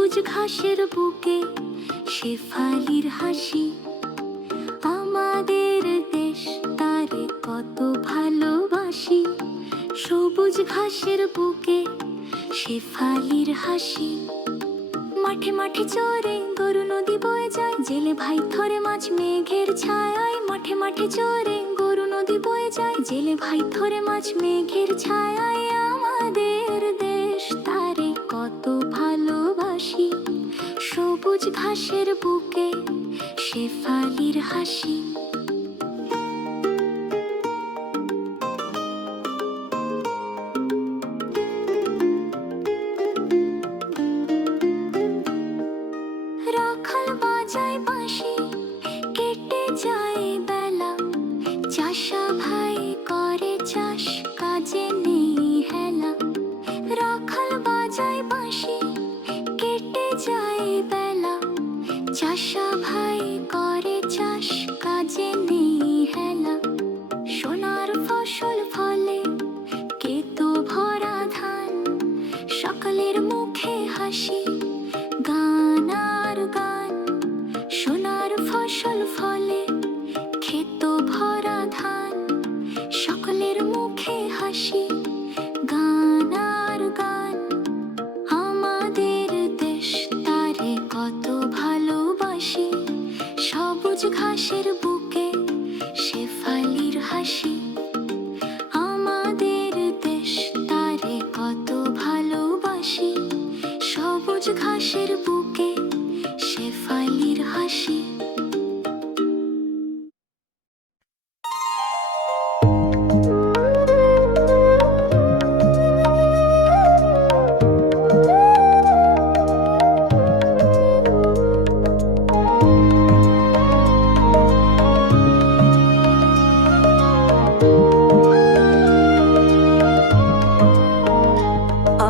সবুজ ঘাসের বুকে শেফালির হাসি। আমাদের দেশ তারে কত ভালোবাসি। সবুজ ঘাসের বুকে শেফালির হাসি। মাঠে মাঠে চরে গরু নদী বয়ে যায়, জেলে ভাই ধরে মাছ মেঘের ছায়ায়। মাঠে মাঠে চরে গরু নদী বয়ে যায়, জেলে ভাই ধরে মাছ মেঘের ছায়ায়। আমাদের দেশ তারে কত ভালোবাসি। সবুজ ঘাসের বুকে শেফালির হাসি। রাখাল বাজায় বাঁশি, কেটে যায় বেলা। চাষা ভাই করে চাষ, কাজে নেই হেলা। রাখাল বাজায় বাঁশি, কেটে যায় বেলা। চাষা ভাই করে চাষ, কাজে নেই হেলা। সোনার ফসল ফলে, ক্ষেত ভরা ধান। সকলের মুখে হাসি, গান আর গান। সোনার ফসল ফলে, ক্ষেত ভরা ধান। সকলের মুখে হাসি, গান আর গান। আমাদের দেশ তারে কত ভালোবাসি। সবুজ ঘাসের বুকে শেফালির হাসি। আমাদের দেশ তারে কত ভালোবাসি। সবুজ ঘাসের বুকে শেফালির হাসি।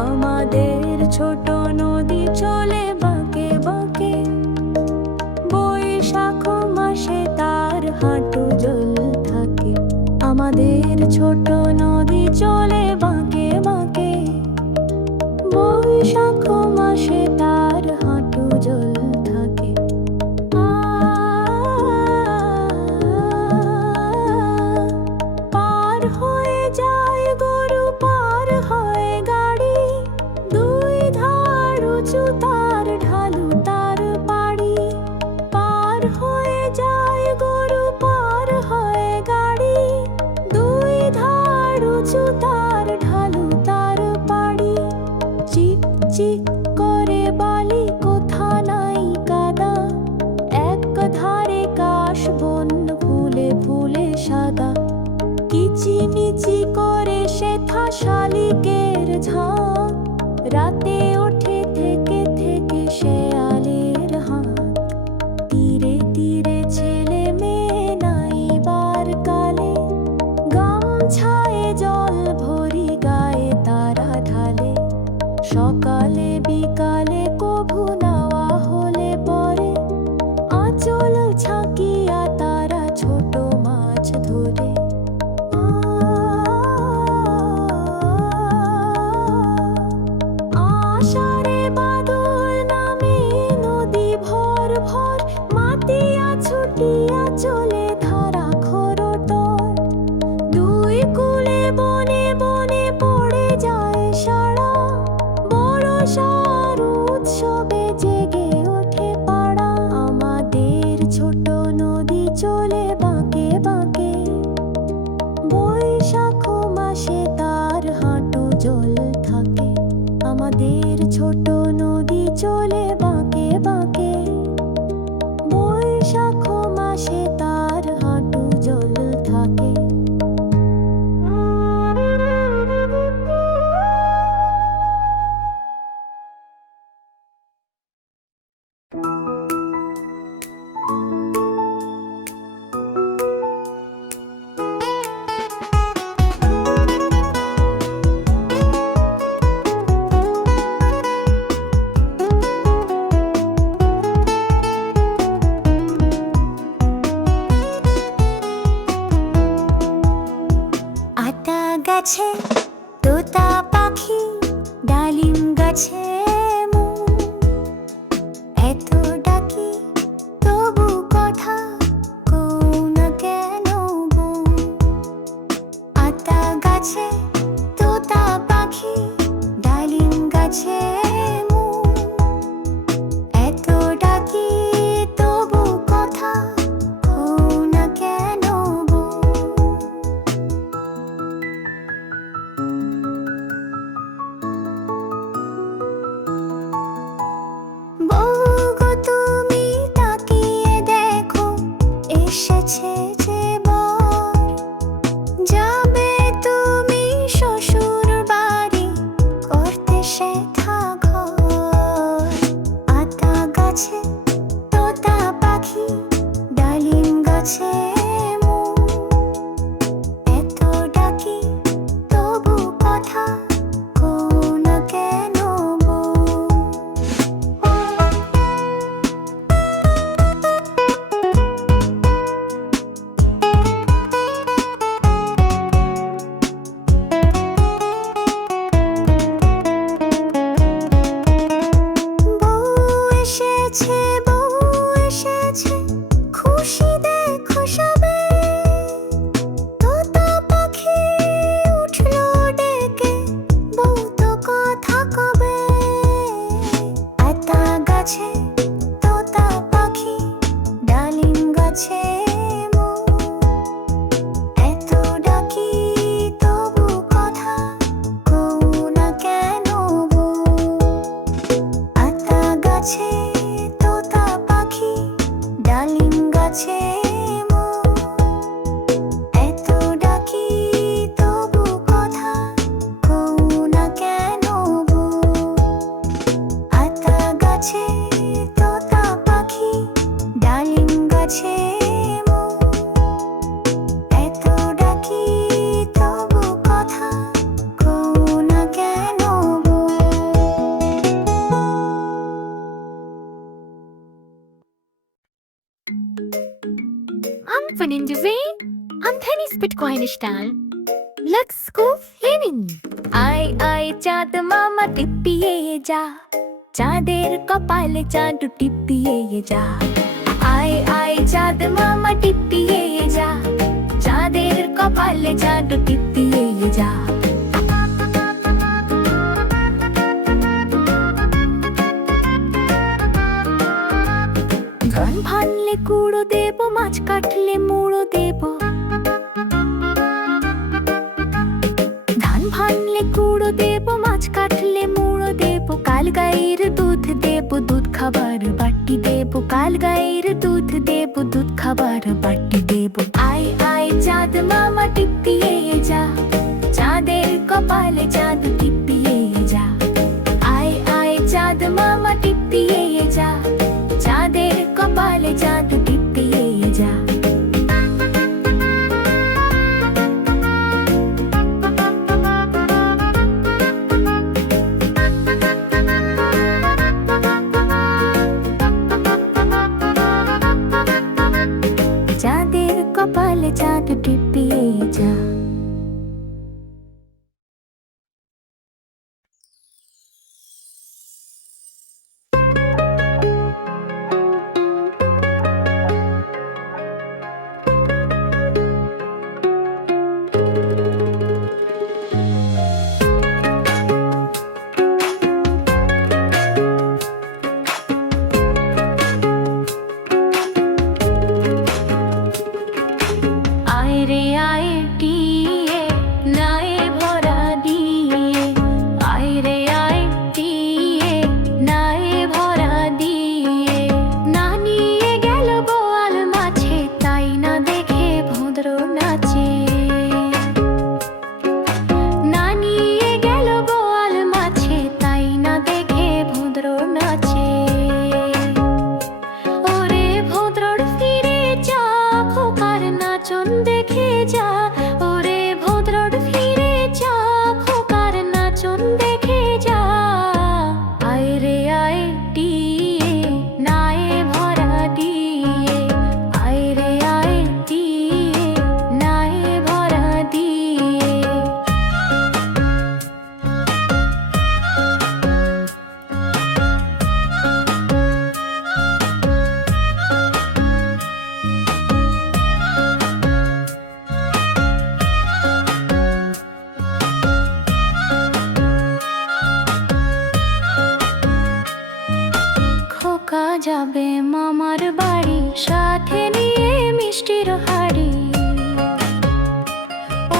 আমাদের ছোট নদী চলে বাঁকে বাঁকে। বৈশাখ মাসে তার হাঁটু জল থাকে। আমাদের ছোট নদী চলে বাঁকে বাঁকে। বৈশাখ মাসে তার হাঁটু জল থাকে। পার হয়ে যায় গরু, পার হয় গাড়ি। দুই ধার উঁচু তার, ঢালু তার পাড়ি। পার হয়ে যায় গরু, পার হয় গাড়ি। দুই ধার উঁচু তার, ঢালু তার পাড়ি। চিক চিক করে বালি, কোথা নাই কাদা। এক ধারে কাশ বন, ফুলে ফুলে সাদা। কিচিমিচি করে সেথা শালিকের ঝাঁক। রাতে ওঠে থেকে থেকে শেয়ালের হাঁক। তীরে তীরে ছেলে মেয়ে নাইবার কালে। গামছায় জল ভরি গায়ে তারা ঢালে। সকালে বিকালে কভু নাওয়া হলে পরে। আঁচল ছাকিয়া তারা ছোট মাছ ধরে। আষাঢ়ে বাদল নামে, নদী ভর ভর। মাতিয়া ছুটিয়া চলে ধারা খরতর। দুই কূলে বনে বনে পড়ে যায় সারা। বর্ষার উৎসবে জেগে ওঠে পাড়া। আমাদের ছোট নদী চলে বাঁকে বাঁকে। বৈশাখ মাসে তার হাঁটু জল থাকে। আমাদের ছোট নদী চলে বাঁকে বাঁকে। বৈশাখ মাসে তার হাঁটু জল থাকে। গাছে তোতা পাখি, ডালিম গাছে Öffnen die Seen, Antennis Bitcoin stall. Let's go flimming. আয় আয় চাঁদ মামা টিপিয়ে যা, চাঁদের কপালে চাঁদ টিপিয়ে যা। আয় আয় চাঁদ মামা টিপিয়ে যা, চাঁদের কপালে চাঁদ টিপিয়ে যা। ধান ভানলে কুড়ো দেব, মাছ কাটলে মুড়ো দেব। ধান ভানলে কুড়ো দেব, মাছ কাটলে মুড়ো দেব। কাল গাইয়ের দুধ দেব, দুধ খাবার বাটি দেব। কাল গাইয়ের দুধ দেব, দুধ খাবার বাটি দেব। আয় আয় চাঁদ মামা টিপিয়ে যা, চাঁদের কপালে চাঁদ টিপিয়ে যা। আয় আয় চাঁদ মামা টিপিয়ে যা, চাঁদের কপালে চাঁদ টিপিয়ে যা। চাঁদের কপালে চাঁদ টিপিয়ে যা। আয় রে আয় টিয়ে নায়ে ভরা দিয়ে, আয় রে আয় টিয়ে নায়ে ভরা দিয়ে। না নিয়ে গেল বোয়াল মাছে, তাই না দেখে ভোঁদর নাচে। না নিয়ে গেল বোয়াল মাছে, তাই না দেখে ভোঁদর নাচে। ওরে ভোঁদর ফিরে যা, খোকার নাচন দেখে যা। ওরে ভোঁদর ফিরে যা, খোকার নাচন দেখে যা। আয় রে আয় টিয়ে নায়ে ভরা দিয়ে, আয় রে আয় টিয়ে নায়ে ভরা দিয়ে। খোকা যাবে মামার বাড়ি, সাথে নিয়ে মিষ্টির হাড়ি।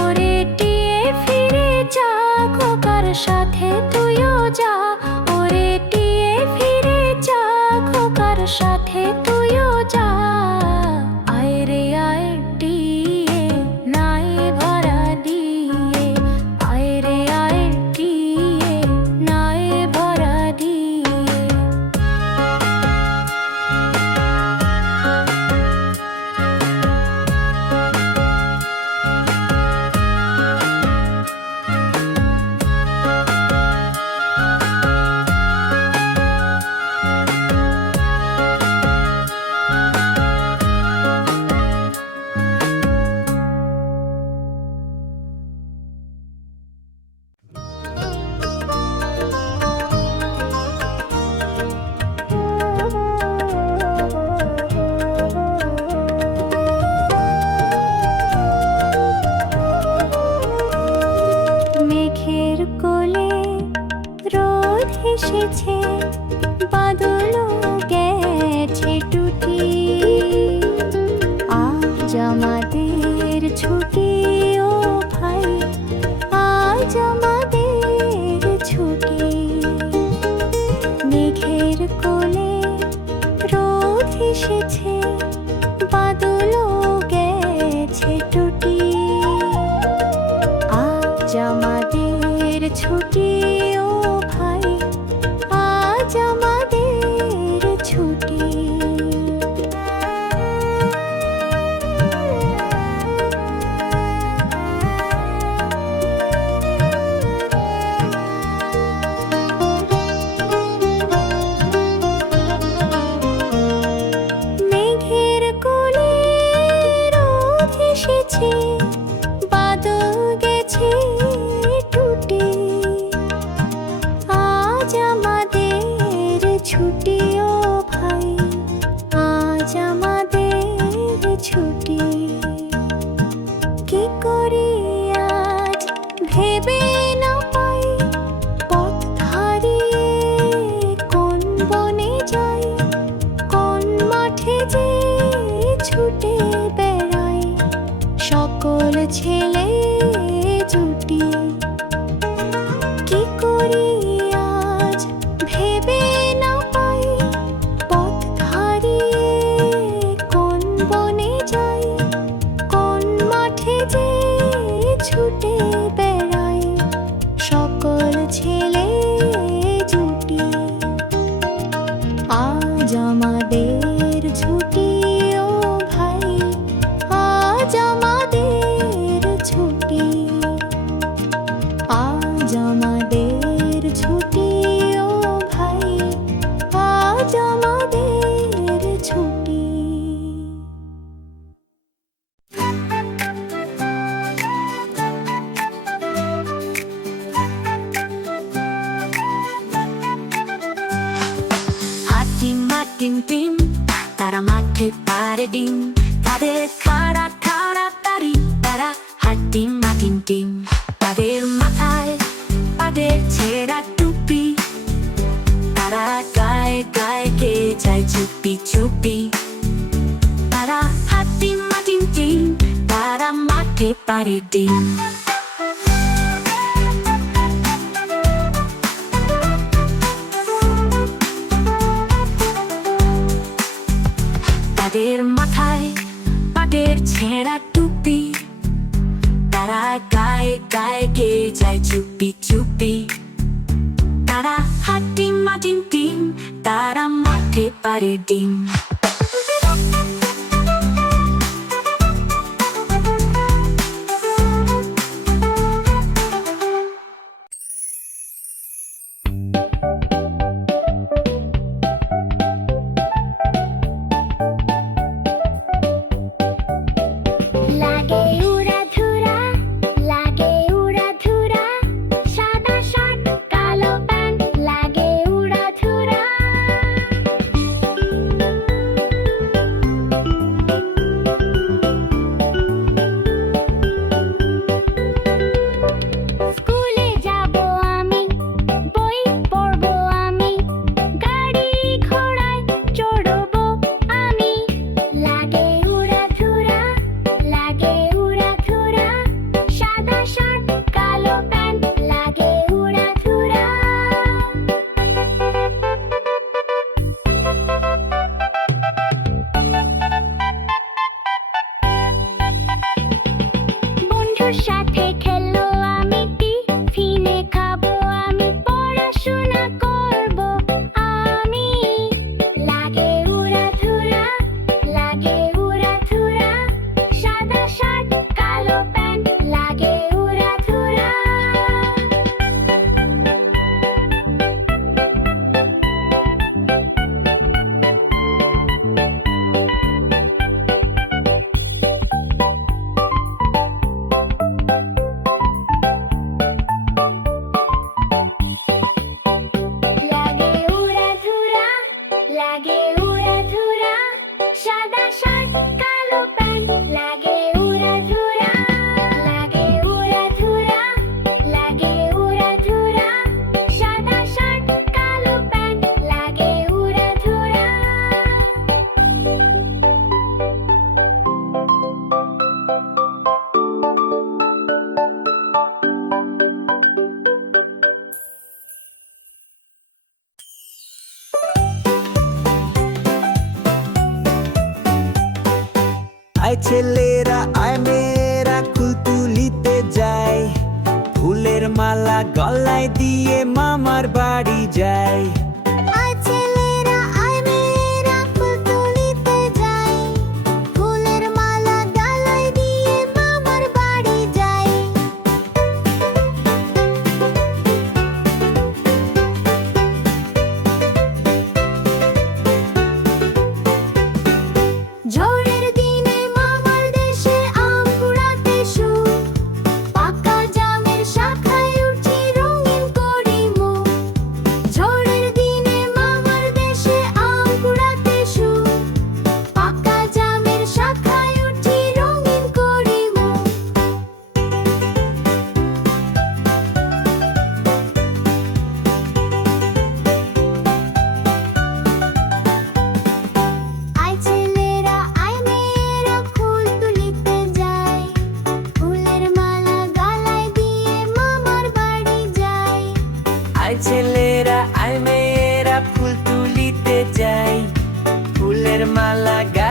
ওরে টিয়ে ফিরে যা, খোকার সাথে তুইও যা। ওরে টিয়ে ফিরে যা, খোকার সাথে তুইও যা। আয় রে আয় টিয়ে নায়ে ভরা দিয়ে, আয় রে আয় টিয়ে নায়ে ভরা দিয়ে। মেঘের কোলে রোদ হেসেছে, বাদলও গেছে টুটি। আজ আমাদের ছুটি ও ভাই, আজ আমাদের ছুটি। মেঘের কোলে রোদ হেসেছে, বাদলও গেছে টুটি। আজ আমাদের ছুটি ও ভাই, আজ আমাদের ছুটি। মেঘের কোলে ছুটি ও ভাই, আজ আমাদের ছুটি। কি করি আজ ভেবে না পাই, পথ হারিয়ে কোন বনে যাই, কোন মাঠে যে ছুটে বেড়াই সকল ছেলে জুটি। কি করি আজ ভেবে না পাই, পথ হারিয়ে কোন বনে যাই, কোন মাঠে যে ছুটে বেড়াই সকল ছেলে জুটি। আজ আমাদের ছুটি ও ভাই, আজ আমাদের ছুটি। আজ আমাদের ছুটি ও ভাই, আজ আমাদের ছুটি। হাটিম মাটিম টিম, তারা মাঠে পারে ডিম, তাদের খাড়া খাড়া তারি, তারা হাটিম মাটিম টিম। তাদের মাথায় তাদের ছেঁড়া টুপি, তারা গায়ে গায়ে গে যায় চুপি চুপি। তারা হাটিম মাটিম টিম, তারা মাঠে পারে ডিম। তাদের মাথায় তাদের ছেঁড়া টুপি, তারা গায়ে গায়ে গে যায় চুপি চুপি। তারা হাটিম মাটিম টিম, তারা মাঠে পারে ডিম। লাগে উড়াধুরা, লাগে উড়াধুরা, সাদা শার্ট কালো প্যান্ট লাগে উড়াধুরা। স্কুলে যাব আমি, বই পড়বো আমি, গাড়ি ঘোড়ায় চড়বো আমি। লাগে উড়াধুরা, লাগে উড়াধুরা, সাদা শার্ট কালো প্যান্ট লাগে উড়াধুরা। বন্ধুর সাথে খেললো আমি, টিফিনে খাবো আমি, পড়াশোনা করবো আমি। লাগে উড়াধুরা, লাগে উড়াধুরা, সাদা শার্ট কালো প্যান্ট লাগে উড়াধুরা। লাগে উড়াধুরা, লাগে উড়াধুরা, সাদা শার্ট কালো প্যান্ট লাগে উড়াধুরা। লাগে উড়াধুরা, লাগে উড়াধুরা, সাদা শার্ট কালো প্যান্ট লাগে উড়াধুরা। আয় ছেলেরা আয় মেয়েরা কুলতুলিতে যায়, ফুলের মালা গলায় দিয়ে মামার বাড়ি যায়। আয় ছেলেরা আয় মেয়েরা কুলতুলিতে যাই, ফুলের মালা গলায় দিয়ে মামার বাড়ি যাই। ঝড়ের দিনে মামার দেশে আম কুড়াতে সুখ, পাকা জামের শাখায় উঠি রঙিন করি মুখ। ঝড়ের ফুলের মালা গায়ে